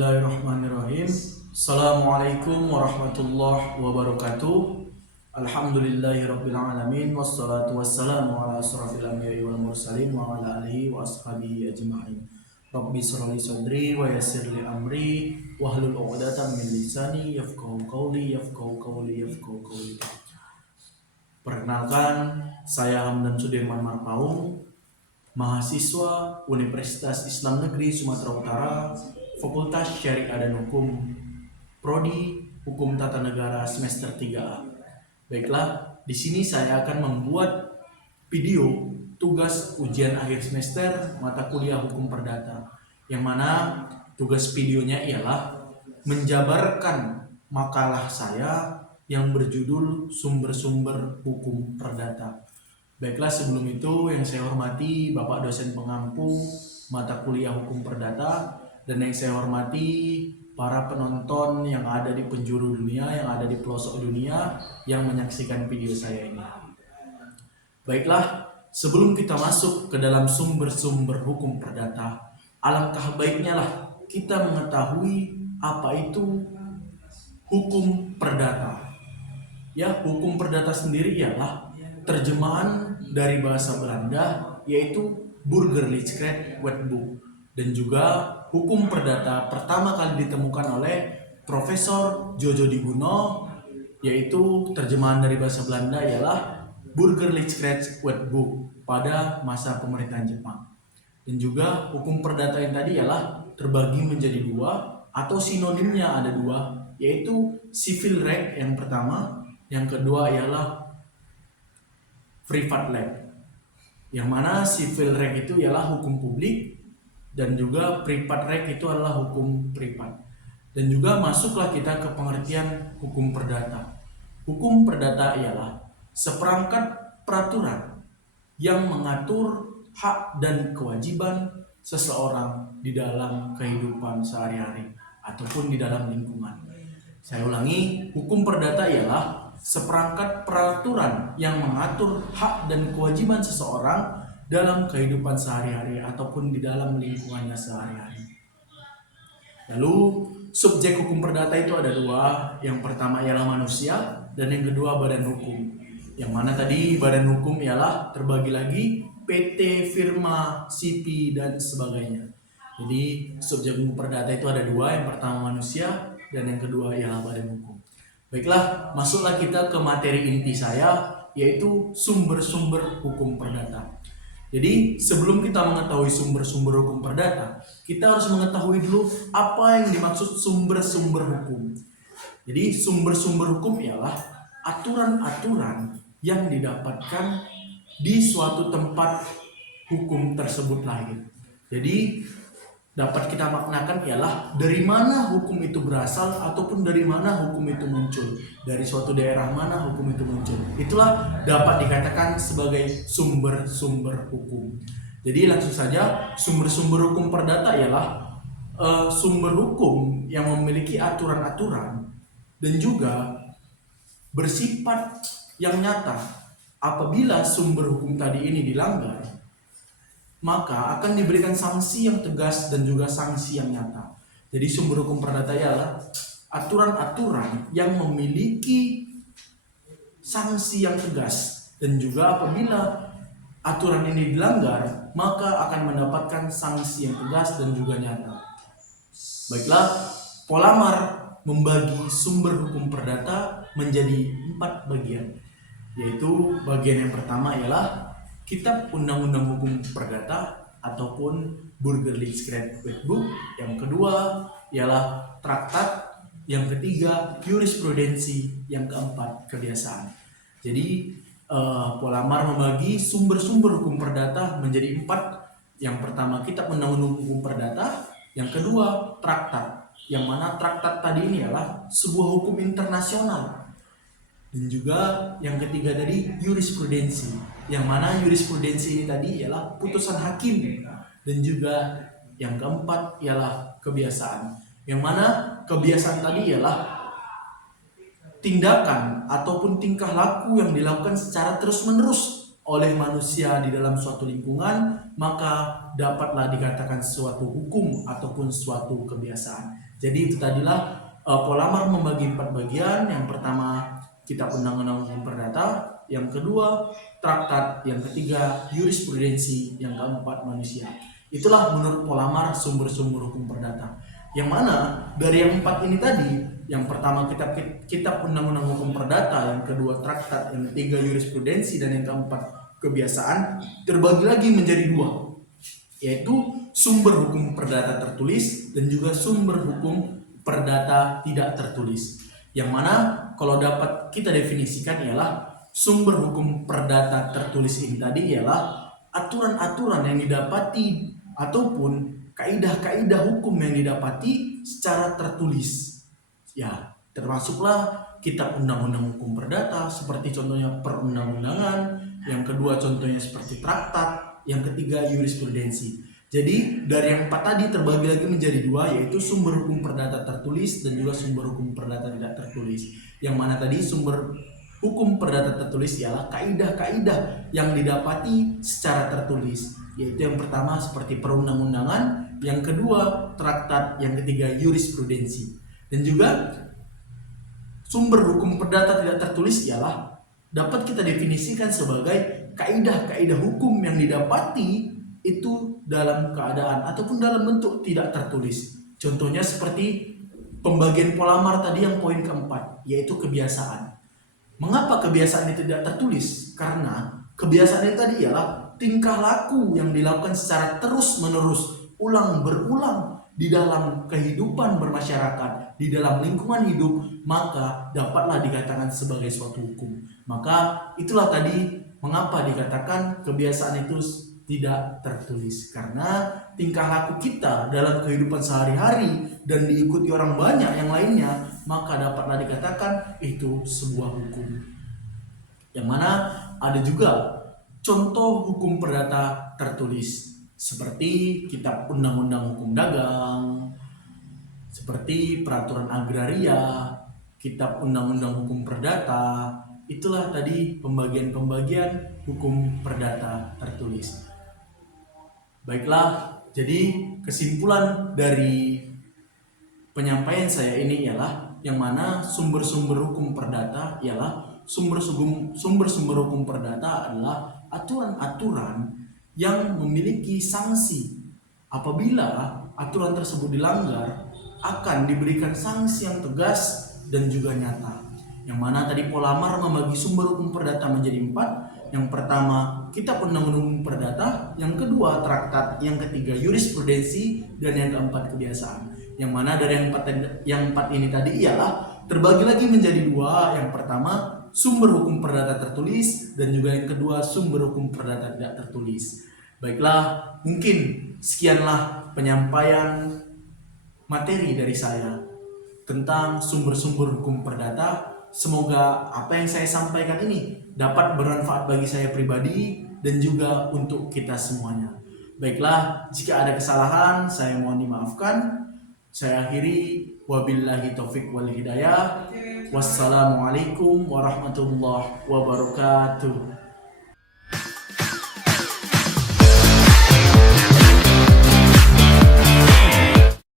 Bismillahirrahmanirrahim. Assalamualaikum warahmatullahi wabarakatuh. Alhamdulillahirabbil alamin wassalatu wassalamu ala asrofil anbiya'i wal mursalin wa ala alihi wa ashabihi ajma'in. Rabbi shrah li sadri wa yassir li amri wahlul 'uqdatam min lisani yafqahu qawli. Perkenalkan, saya Hamdan Sudirman Marpaung, mahasiswa Universitas Islam Negeri Sumatera Utara, Fakultas Syariah dan Hukum, Prodi Hukum Tata Negara semester 3A. Baiklah, di sini saya akan membuat video tugas ujian akhir semester mata kuliah Hukum Perdata, yang mana tugas videonya ialah menjabarkan makalah saya yang berjudul Sumber-sumber Hukum Perdata. Baiklah, sebelum itu yang saya hormati Bapak dosen pengampu mata kuliah Hukum Perdata, dan yang saya hormati para penonton yang ada di penjuru dunia, yang ada di pelosok dunia yang menyaksikan video saya ini. Baiklah, sebelum kita masuk ke dalam sumber-sumber hukum perdata, alangkah baiknya lah kita mengetahui apa itu hukum perdata. Ya, hukum perdata sendiri ialah terjemahan dari bahasa Belanda, yaitu Burgerlijkheid Wetboek, dan juga hukum perdata pertama kali ditemukan oleh Profesor Jojo di Guno, yaitu terjemahan dari bahasa Belanda ialah Burgerlijkheid Wetboek pada masa pemerintahan Jepang. Dan juga hukum perdata yang tadi ialah terbagi menjadi dua, atau sinonimnya ada dua, yaitu civil right yang pertama, yang kedua ialah privatrecht. Yang mana civil right itu ialah hukum publik, dan juga privatrecht itu adalah hukum privat. Dan juga masuklah kita ke pengertian hukum perdata. Hukum perdata ialah seperangkat peraturan yang mengatur hak dan kewajiban seseorang di dalam kehidupan sehari-hari ataupun di dalam lingkungan. Saya ulangi, hukum perdata ialah seperangkat peraturan yang mengatur hak dan kewajiban seseorang dalam kehidupan sehari-hari ataupun di dalam lingkungannya sehari-hari. Lalu subjek hukum perdata itu ada dua. Yang pertama ialah manusia, dan yang kedua badan hukum. Yang mana tadi badan hukum ialah terbagi lagi PT, firma, sipi, dan sebagainya. Jadi subjek hukum perdata itu ada dua. Yang pertama manusia, dan yang kedua ialah badan hukum. Baiklah, masuklah kita ke materi inti saya, yaitu sumber-sumber hukum perdata. Jadi sebelum kita mengetahui sumber-sumber hukum perdata, kita harus mengetahui dulu apa yang dimaksud sumber-sumber hukum. Jadi sumber-sumber hukum ialah aturan-aturan yang didapatkan di suatu tempat hukum tersebut lahir. Jadi dapat kita maknakan ialah dari mana hukum itu berasal ataupun dari mana hukum itu muncul. Dari suatu daerah mana hukum itu muncul. Itulah dapat dikatakan sebagai sumber-sumber hukum. Jadi langsung saja, sumber-sumber hukum perdata ialah sumber hukum yang memiliki aturan-aturan dan juga bersifat yang nyata. Apabila sumber hukum tadi ini dilanggar, maka akan diberikan sanksi yang tegas dan juga sanksi yang nyata. Jadi sumber hukum perdata ialah aturan-aturan yang memiliki sanksi yang tegas, dan juga apabila aturan ini dilanggar, maka akan mendapatkan sanksi yang tegas dan juga nyata. Baiklah, Polamar membagi sumber hukum perdata menjadi 4 bagian, yaitu bagian yang pertama ialah Kitab Undang-Undang Hukum Perdata ataupun Burgerlijkheid Wetboek. Yang kedua ialah traktat. Yang ketiga jurisprudensi. Yang keempat kebiasaan. Jadi Polamar membagi sumber-sumber hukum perdata menjadi 4. Yang pertama Kitab Undang-Undang Hukum Perdata. Yang kedua traktat. Yang mana traktat tadi ini adalah sebuah hukum internasional. Dan juga yang ketiga tadi jurisprudensi, yang mana jurisprudensi ini tadi ialah putusan hakim. Dan juga yang keempat ialah kebiasaan, yang mana kebiasaan tadi ialah tindakan ataupun tingkah laku yang dilakukan secara terus-menerus oleh manusia di dalam suatu lingkungan, maka dapatlah dikatakan suatu hukum ataupun suatu kebiasaan. Jadi itu tadilah Polamar membagi 4 bagian. Yang pertama kitab undang-undang hukum perdata, yang kedua traktat, yang ketiga jurisprudensi, yang keempat manusia. Itulah menurut Polamar sumber-sumber hukum perdata. Yang mana dari yang 4 ini tadi, yang pertama kitab undang-undang hukum perdata, yang kedua traktat, yang ketiga jurisprudensi, dan yang keempat kebiasaan, terbagi lagi menjadi 2, yaitu sumber hukum perdata tertulis dan juga sumber hukum perdata tidak tertulis. Yang mana kalau dapat kita definisikan ialah sumber hukum perdata tertulis ini tadi ialah aturan-aturan yang didapati ataupun kaidah-kaidah hukum yang didapati secara tertulis. Ya, termasuklah kitab undang-undang hukum perdata seperti contohnya perundang-undangan, yang kedua contohnya seperti traktat, yang ketiga jurisprudensi. Jadi dari yang 4 tadi terbagi lagi menjadi 2, yaitu sumber hukum perdata tertulis dan juga sumber hukum perdata tidak tertulis. Yang mana tadi sumber hukum perdata tertulis ialah kaidah-kaidah yang didapati secara tertulis, yaitu yang pertama seperti perundang-undangan, yang kedua traktat, yang ketiga jurisprudensi. Dan juga sumber hukum perdata tidak tertulis ialah dapat kita definisikan sebagai kaidah-kaidah hukum yang didapati itu dalam keadaan ataupun dalam bentuk tidak tertulis. Contohnya seperti pembagian Polamar tadi yang poin keempat, yaitu kebiasaan. Mengapa kebiasaan itu tidak tertulis? Karena kebiasaan itu tadi ialah tingkah laku yang dilakukan secara terus-menerus, ulang berulang di dalam kehidupan bermasyarakat, di dalam lingkungan hidup, maka dapatlah dikatakan sebagai suatu hukum. Maka itulah tadi mengapa dikatakan kebiasaan itu tidak tertulis, karena tingkah laku kita dalam kehidupan sehari-hari dan diikuti orang banyak yang lainnya, maka dapatlah dikatakan itu sebuah hukum. Yang mana ada juga contoh hukum perdata tertulis seperti kitab undang-undang hukum dagang, seperti peraturan agraria, kitab undang-undang hukum perdata. Itulah tadi pembagian-pembagian hukum perdata tertulis. Baiklah, jadi kesimpulan dari penyampaian saya ini ialah yang mana sumber-sumber hukum perdata ialah sumber-sumber hukum perdata adalah aturan-aturan yang memiliki sanksi. Apabila aturan tersebut dilanggar, akan diberikan sanksi yang tegas dan juga nyata. Yang mana tadi Polamar membagi sumber hukum perdata menjadi 4. Yang pertama kitab undang-undang hukum perdata, yang kedua traktat, yang ketiga jurisprudensi, dan yang keempat kebiasaan. Yang mana dari yang empat ini tadi ialah terbagi lagi menjadi 2. Yang pertama sumber hukum perdata tertulis dan juga yang kedua sumber hukum perdata tidak tertulis. Baiklah, mungkin sekianlah penyampaian materi dari saya tentang sumber-sumber hukum perdata. Semoga apa yang saya sampaikan ini dapat bermanfaat bagi saya pribadi dan juga untuk kita semuanya. Baiklah, jika ada kesalahan saya mohon dimaafkan. Saya akhiri, wabillahi taufik wal hidayah. Wassalamualaikum warahmatullahi wabarakatuh.